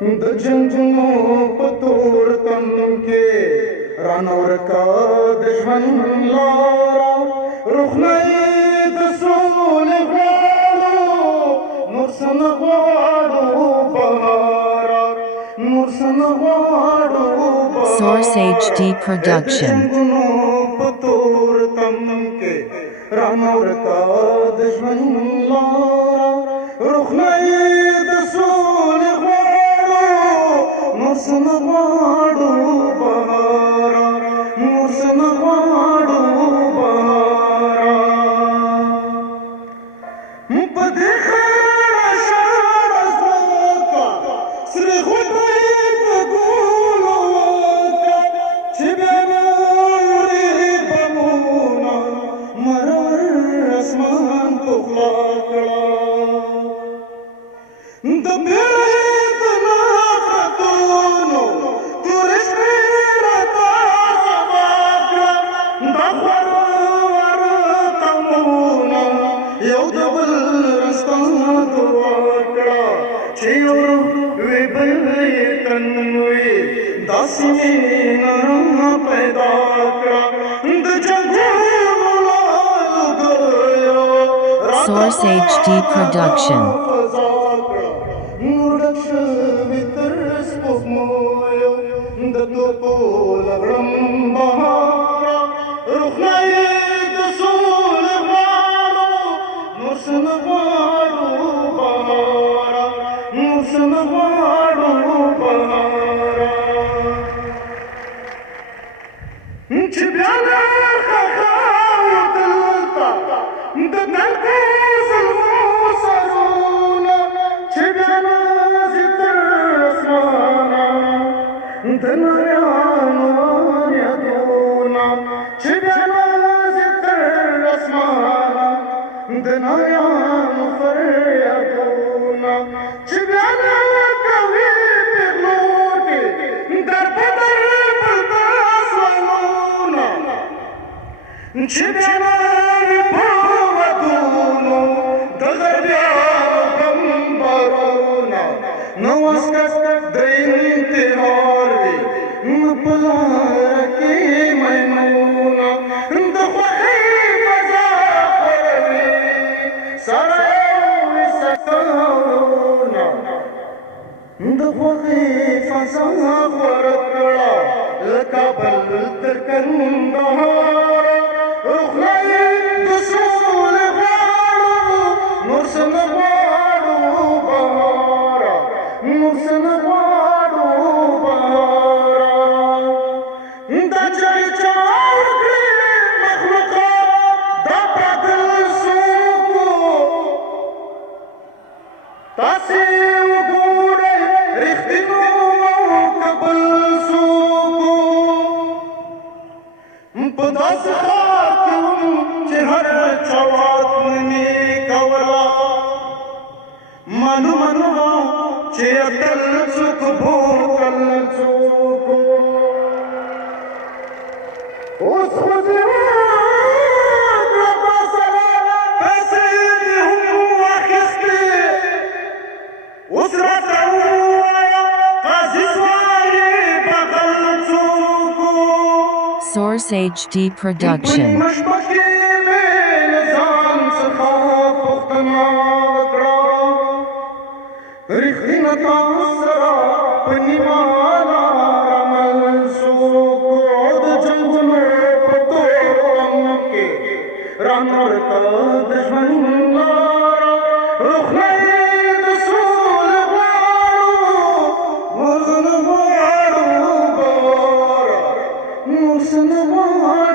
د جنجونو په تور تن کې رانور کا د ژوند لاره روښنایي د سولې غواړو نور څه نه غواړو بهاره نور څه نه غواړو Source HD Production. د جنجونو په تور تن کې رانور کا د ژوند لاره روښنایي د سولې Sanagwadu Bahara, Sanagwadu Bahara. Padikha Shara Zaka, Sri Khudai Pagulaka, Chibari Bamuna, Marar Asman Pukhlakla. The Source HD Production. Source HD Production. Sanagwadu